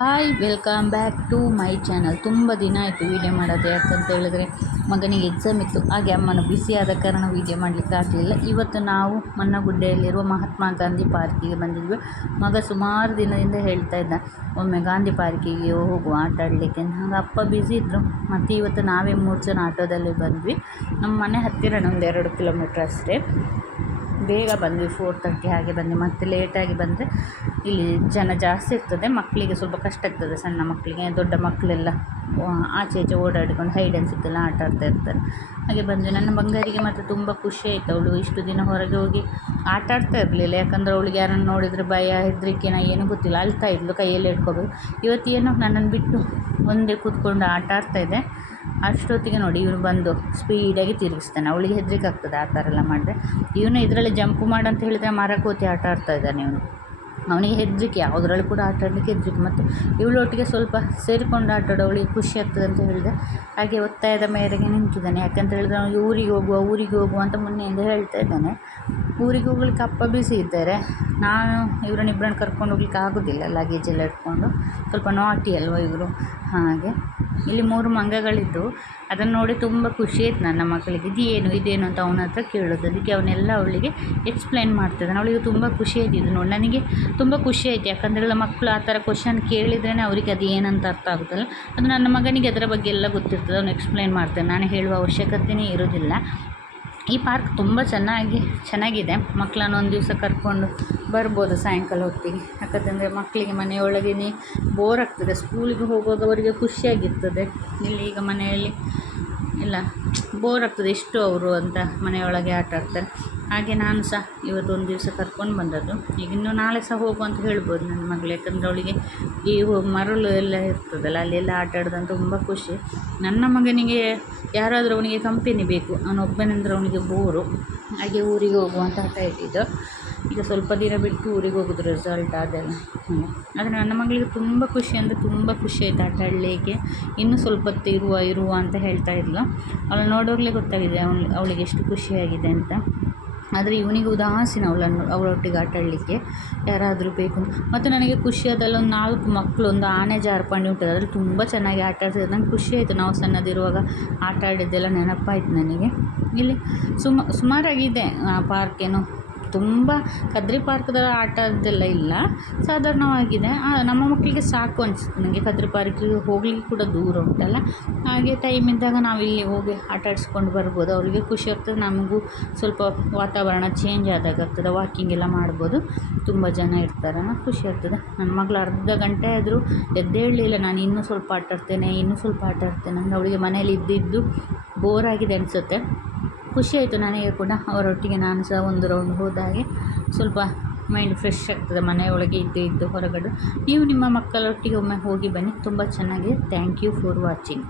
Hi welcome back to my channel. ತುಂಬ ದಿನ ಆಯಿತು ವೀಡಿಯೋ ಮಾಡೋದು, ಯಾಕಂತ ಹೇಳಿದ್ರೆ ಮಗನಿಗೆ ಎಕ್ಸಾಮ್ ಇತ್ತು. ಹಾಗೆ ಅಮ್ಮನ ಬಿಸಿ ಆದ ಕಾರಣ ವೀಡಿಯೋ ಮಾಡಲಿಕ್ಕೆ ಆಗಲಿಲ್ಲ. ಇವತ್ತು ನಾವು ಮನ್ನಗುಡ್ಡೆಯಲ್ಲಿರುವ ಮಹಾತ್ಮ ಗಾಂಧಿ ಪಾರ್ಕಿಗೆ ಬಂದಿದ್ವಿ. ಮಗ ಸುಮಾರು ದಿನದಿಂದ ಹೇಳ್ತಾ ಇದ್ದ ಒಮ್ಮೆ ಗಾಂಧಿ ಪಾರ್ಕಿಗೆ ಹೋಗುವ ಆಟ ಆಡಲಿಕ್ಕೆ. ಹಾಗೆ ಅಪ್ಪ ಬ್ಯುಸಿ ಇದ್ದರು. ಮತ್ತು ಇವತ್ತು ನಾವೇ 3 ಜನ ಆಟೋದಲ್ಲಿ ಬಂದ್ವಿ. ನಮ್ಮ ಮನೆ ಹತ್ತಿರ ಒಂದು 2 ಕಿಲೋಮೀಟ್ರ್ ಅಷ್ಟೇ. ಬೇಗ ಬಂದ್ವಿ, 4:30 ಹಾಗೆ ಬಂದ್ವಿ. ಮತ್ತು ಲೇಟಾಗಿ ಬಂದರೆ ಇಲ್ಲಿ ಜನ ಜಾಸ್ತಿ ಇರ್ತದೆ, ಮಕ್ಕಳಿಗೆ ಸ್ವಲ್ಪ ಕಷ್ಟ ಆಗ್ತದೆ. ಸಣ್ಣ ಮಕ್ಕಳಿಗೆ, ದೊಡ್ಡ ಮಕ್ಕಳೆಲ್ಲ ಆಚೆ ಈಚೆ ಓಡಾಡಿಕೊಂಡು ಹೈಡ್ ಆ್ಯಂಡ್ ಸಿಕ್ ಎಲ್ಲ ಆಟ ಆಡ್ತಾ ಇರ್ತಾರೆ. ಹಾಗೆ ಬಂದ್ವಿ. ನನ್ನ ಬಂಗಾರಿಗೆ ಮತ್ತು ತುಂಬ ಖುಷಿ ಆಯಿತು. ಅವಳು ಇಷ್ಟು ದಿನ ಹೊರಗೆ ಹೋಗಿ ಆಟ ಆಡ್ತಾ ಇರಲಿಲ್ಲ, ಯಾಕಂದರೆ ಅವಳಿಗೆ ಯಾರನ್ನು ನೋಡಿದರೆ ಭಯ, ಹೆದರಿಕೆನ ಏನೂ ಗೊತ್ತಿಲ್ಲ, ಅಳ್ತಾ ಇದ್ಲು, ಕೈಯಲ್ಲಿ ಹಿಡ್ಕೋಬೇಕು. ಇವತ್ತೇನೋ ನನ್ನನ್ನು ಬಿಟ್ಟು ಒಂದೇ ಕೂತ್ಕೊಂಡು ಆಟ ಆಡ್ತಾಯಿದ್ದೆ. ಅಷ್ಟೊತ್ತಿಗೆ ನೋಡಿ ಇವನು ಬಂದು ಸ್ಪೀಡಾಗಿ ತಿರುಗಿಸ್ತಾನೆ. ಅವಳಿಗೆ ಹೆದರಿಕೆ ಆಗ್ತದೆ ಆ ಥರ ಎಲ್ಲ ಮಾಡಿದ್ರೆ. ಇವನು ಇದರಲ್ಲಿ ಜಂಪ್ ಮಾಡಂತ ಹೇಳಿದರೆ ಮರ ಕೋತಿ ಆಟ ಆಡ್ತಾ ಇದ್ದಾನೆ ಇವನು. ಅವನಿಗೆ ಹೆದರಿಕೆ, ಯಾವುದ್ರಲ್ಲಿ ಕೂಡ ಆಟ ಆಡಲಿಕ್ಕೆ ಹೆದರಿಕೆ. ಮತ್ತು ಇವಳೊಟ್ಟಿಗೆ ಸ್ವಲ್ಪ ಸೇರಿಕೊಂಡು ಆಟ ಆಡೋ ಅವಳಿಗೆ ಖುಷಿ ಆಗ್ತದೆ ಅಂತ ಹೇಳಿದೆ. ಹಾಗೆ ಒತ್ತಾಯದ ಮೇರೆಗೆ ನಿಂತಿದ್ದಾನೆ. ಯಾಕಂತ ಹೇಳಿದ್ರೆ ಅವನಿಗೆ ಊರಿಗೆ ಹೋಗುವ ಅಂತ ಮೊನ್ನೆಯಿಂದ ಹೇಳ್ತಾ ಇದ್ದಾನೆ. ಊರಿಗೆ ಹೋಗ್ಲಿಕ್ಕೆ ಅಪ್ಪ ಬಿಸಿ ಇದ್ದಾರೆ. ನಾನು ಇವರನ್ನಿಬ್ಬರನ್ನು ಕರ್ಕೊಂಡು ಹೋಗ್ಲಿಕ್ಕೆ ಆಗೋದಿಲ್ಲ, ಲಗೇಜ್ ಎಲ್ಲ ಇಟ್ಕೊಂಡು. ಸ್ವಲ್ಪ ನಾಟಿ ಅಲ್ವ ಇವರು. ಹಾಗೆ ಇಲ್ಲಿ 3 ಮಂಗಗಳಿದ್ದು ಅದನ್ನು ನೋಡಿ ತುಂಬ ಖುಷಿ ಆಯ್ತು ನನ್ನ ಮಕ್ಕಳಿಗೆ. ಇದೇನು ಅಂತ ಅವನ ಹತ್ರ ಕೇಳೋದು. ಅದಕ್ಕೆ ಅವನ್ನೆಲ್ಲ ಅವಳಿಗೆ ಎಕ್ಸ್ಪ್ಲೈನ್ ಮಾಡ್ತಿದ್ದಾನೆ. ಅವಳಿಗೆ ತುಂಬ ಖುಷಿ ಆಯ್ತು ಇದು ನೋಡಿ. ನನಗೆ ತುಂಬ ಖುಷಿ ಆಯಿತು, ಯಾಕಂದರೆ ಮಕ್ಕಳು ಆ ಥರ ಕ್ವಶನ್ ಕೇಳಿದ್ರೇ ಅವರಿಗೆ ಅದು ಏನಂತ ಅರ್ಥ ಆಗುತ್ತಲ್ಲ. ಅದು ನನ್ನ ಮಗನಿಗೆ ಅದರ ಬಗ್ಗೆ ಎಲ್ಲ ಗೊತ್ತಿರ್ತದೆ, ಅವನು ಎಕ್ಸ್ಪ್ಲೈನ್ ಮಾಡ್ತಾನೆ. ನಾನು ಹೇಳುವ ಅವಶ್ಯಕತೆಯೇ ಇರೋದಿಲ್ಲ. ಈ ಪಾರ್ಕ್ ತುಂಬ ಚೆನ್ನಾಗಿದೆ. ಮಕ್ಕಳನ್ನು ಒಂದು ದಿವಸ ಕರ್ಕೊಂಡು ಬರ್ಬೋದು ಸಾಯಂಕಾಲ ಹೊತ್ತಿಗೆ. ಯಾಕಂತಂದರೆ ಮಕ್ಕಳಿಗೆ ಮನೆಯೊಳಗೇ ಬೋರ್ ಆಗ್ತದೆ. ಸ್ಕೂಲಿಗೆ ಹೋಗುವಾಗ ಅವರಿಗೆ ಖುಷಿಯಾಗಿರ್ತದೆ. ಇಲ್ಲಿ ಈಗ ಮನೆಯಲ್ಲಿ ಎಲ್ಲ ಬೋರ್ ಆಗ್ತದೆ, ಎಷ್ಟು ಅವರು ಅಂತ ಮನೆಯೊಳಗೆ ಆಟ ಆಡ್ತಾರೆ. ಹಾಗೆ ನಾನು ಸಹ ಇವತ್ತೊಂದು ದಿವಸ ಕರ್ಕೊಂಡು ಬಂದದ್ದು. ಈಗ ಇನ್ನು ನಾಳೆ ಸಹ ಹೋಗು ಅಂತ ಹೇಳ್ಬೋದು ನನ್ನ ಮಗಳು. ಯಾಕಂದರೆ ಅವಳಿಗೆ ಈ ಮರಳು ಎಲ್ಲ ಇರ್ತದಲ್ಲ, ಅಲ್ಲೆಲ್ಲ ಆಟ ಆಡೋದಂತ ತುಂಬ ಖುಷಿ. ನನ್ನ ಮಗನಿಗೆ ಯಾರಾದರೂ ಅವನಿಗೆ ಕಂಪೆನಿ ಬೇಕು, ಅವನೊಬ್ಬನೆಂದರೆ ಅವನಿಗೆ ಬೋರು. ಹಾಗೆ ಊರಿಗೆ ಹೋಗುವಂತ ಆಟ ಇಟ್ಟಿದ್ದು. ಈಗ ಸ್ವಲ್ಪ ದಿನ ಬಿಟ್ಟು ಊರಿಗೆ ಹೋಗೋದು, ರಿಸಲ್ಟ್ ಅದೆಲ್ಲ. ಆದರೆ ನನ್ನ ಮಗಳಿಗೆ ತುಂಬ ಖುಷಿ ಅಂದರೆ ತುಂಬ ಖುಷಿ ಆಯಿತು ಆಟ ಆಡಲಿಕ್ಕೆ. ಇನ್ನೂ ಸ್ವಲ್ಪ ಹೊತ್ತು ಇರುವ ಅಂತ ಹೇಳ್ತಾ ಇದ್ಲು. ಅವಳು ನೋಡೋಗ್ಲೇ ಗೊತ್ತಾಗಿದೆ ಅವಳಿಗೆ ಎಷ್ಟು ಖುಷಿಯಾಗಿದೆ ಅಂತ. ಆದರೆ ಇವನಿಗೆ ಉದಾಸೀನ ಅವಳೊಟ್ಟಿಗೆ ಆಟ ಆಡಲಿಕ್ಕೆ ಯಾರಾದರೂ ಬೇಕು. ಮತ್ತು ನನಗೆ ಖುಷಿ ಅದಲ್ಲ, ಒಂದು 4 ಮಕ್ಕಳು, ಒಂದು ಆನೆ ಜಾರ್ಪಂಡಿ ಉಂಟು, ಅದರಲ್ಲಿ ತುಂಬ ಚೆನ್ನಾಗಿ ಆಟ ಆಡ್ತಿದ್ರು. ನಂಗೆ ಖುಷಿ ಆಯಿತು. ನಾವು ಸಣ್ಣದಿರುವಾಗ ಆಟ ಆಡಿದ್ದೆಲ್ಲ ನೆನಪಾಯಿತು ನನಗೆ. ಇಲ್ಲಿ ಸುಮಾರಾಗಿದೆ ಪಾರ್ಕೇನು. ತುಂಬ ಕದ್ರಿ ಪಾರ್ಕ್ದ ಆಟದ್ದೆಲ್ಲ ಇಲ್ಲ, ಸಾಧಾರಣವಾಗಿದೆ. ನಮ್ಮ ಮಕ್ಕಳಿಗೆ ಸಾಕು ಅನಿಸುತ್ತೆ ನನಗೆ. ಕದ್ರಿ ಪಾರ್ಕಿಗೆ ಹೋಗಲಿಕ್ಕೆ ಕೂಡ ದೂರ ಉಂಟಲ್ಲ. ಹಾಗೆ ಟೈಮ್ ಇದ್ದಾಗ ನಾವು ಇಲ್ಲಿ ಹೋಗಿ ಆಟ ಆಡಿಸ್ಕೊಂಡು ಬರ್ಬೋದು. ಅವರಿಗೆ ಖುಷಿ ಆಗ್ತದೆ, ನಮಗೂ ಸ್ವಲ್ಪ ವಾತಾವರಣ ಚೇಂಜ್ ಆದಾಗ ಆಗ್ತದೆ. ವಾಕಿಂಗ್ ಎಲ್ಲ ಮಾಡ್ಬೋದು. ತುಂಬ ಜನ ಇರ್ತಾರೆ, ಖುಷಿ ಆಗ್ತದೆ. ನನ್ನ ಮಗಳು ಅರ್ಧ ಗಂಟೆ ಆದರೂ ಎದ್ದೇಳಲಿಲ್ಲ. ನಾನು ಇನ್ನೂ ಸ್ವಲ್ಪ ಆಟ ಆಡ್ತೇನೆ ಅಂದರೆ ಅವಳಿಗೆ ಮನೇಲಿ ಇದ್ದಿದ್ದು ಬೋರ್ ಆಗಿದೆ ಅನಿಸುತ್ತೆ. ಖುಷಿ ಆಯಿತು ನನಗೆ ಕೂಡ. ಅವರೊಟ್ಟಿಗೆ ನಾನು ಸಹ ಒಂದು ರೌಂಡ್ ಹೋದಾಗೆ ಸ್ವಲ್ಪ ಮೈಂಡ್ ಫ್ರೆಶ್ ಆಗ್ತದೆ. ಮನೆಯೊಳಗೆ ಇದ್ದು ಹೊರಗಡೆ. ನೀವು ನಿಮ್ಮ ಮಕ್ಕಳೊಟ್ಟಿಗೆ ಒಮ್ಮೆ ಹೋಗಿ ಬನ್ನಿ, ತುಂಬ ಚೆನ್ನಾಗಿದೆ. Thank you for watching.